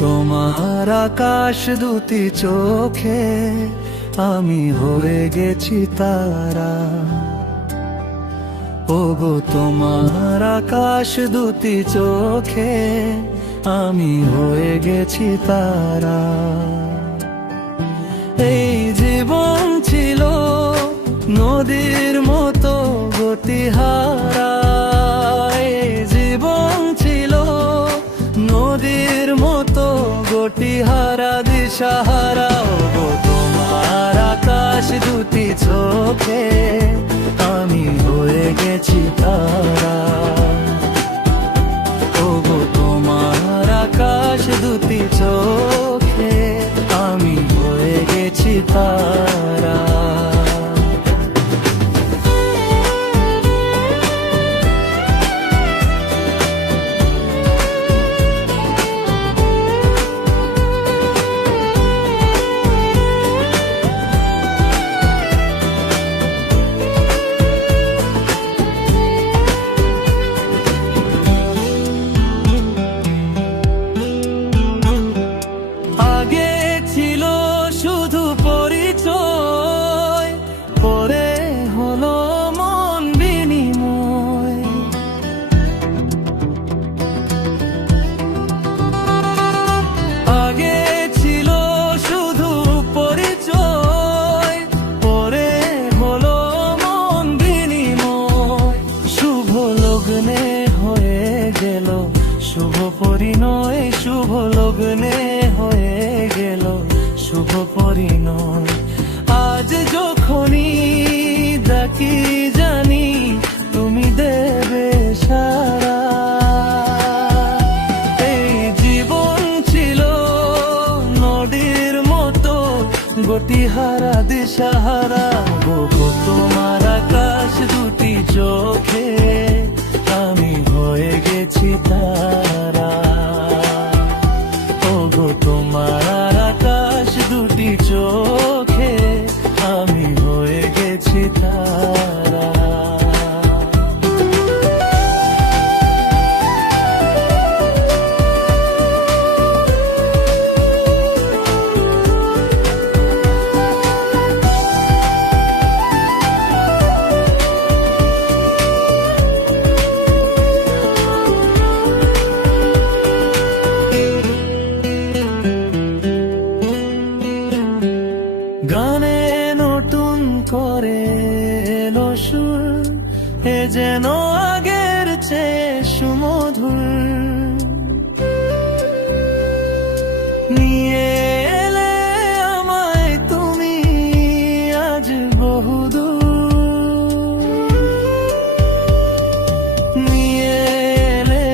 তোমার আকাশ দুটি চোখে আমি হয়ে গেছি তারা। ওগো তোমার আকাশ দুটি চোখে আমি হয়ে গেছি তারা। এই জীবন ছিল নদীর মতো গতিহারা, এই জীবন ছিল নদীর মতো গতিহারা দিশাহারা। ওগো তোমার আকাশ দুটি চোখে আমি হয়ে গেছি তারা। ওগো তোমার আকাশ দুটি চোখে আমি হয়ে গেছি তারা। শুভ পরিণয় শুভ লগ্নে হয়ে গেল শুভ পরিণয়। আজ যখনই ডাকি জানি তুমি দেবে সারা। এই জীবন ছিল নদীর মতো গতিহারা দিশাহারা। ওগো তোমার আকাশ দুটি চোখে আমি হয়ে গেছি তারা। ওগো তোমার আকাশ দুটি চোখে আমি হয়ে গেছি তারা। গানে নতুন করে এলো সুর, এ যেন আগের চেয়ে সুমধুর। নিয়ে এলে আমায় তুমি আজ বহুদূর, নিয়ে এলে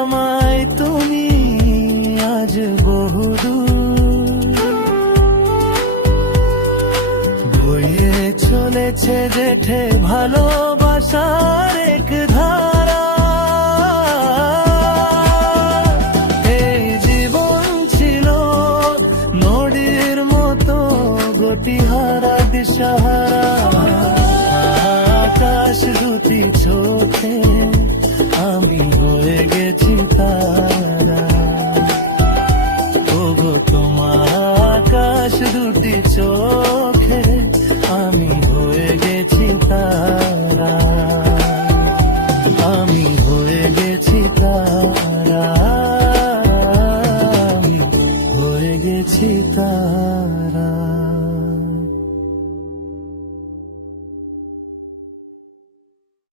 আমায় তুমি আজ বহুদূর। বয়ে চলেছে জেঠে ভালোবাসার এক ধারা। এই জীবন ছিল নদীর মতো গতিহারা দিশাহারা। আকাশ দুটি চোখে আমি হয়ে গেছি তারা। ওগো তোমার আকাশ দুটি চোখে আমি হয়ে গেছি তারা। আমি হয়ে গেছি তারা। আমি হয়ে গেছি তারা।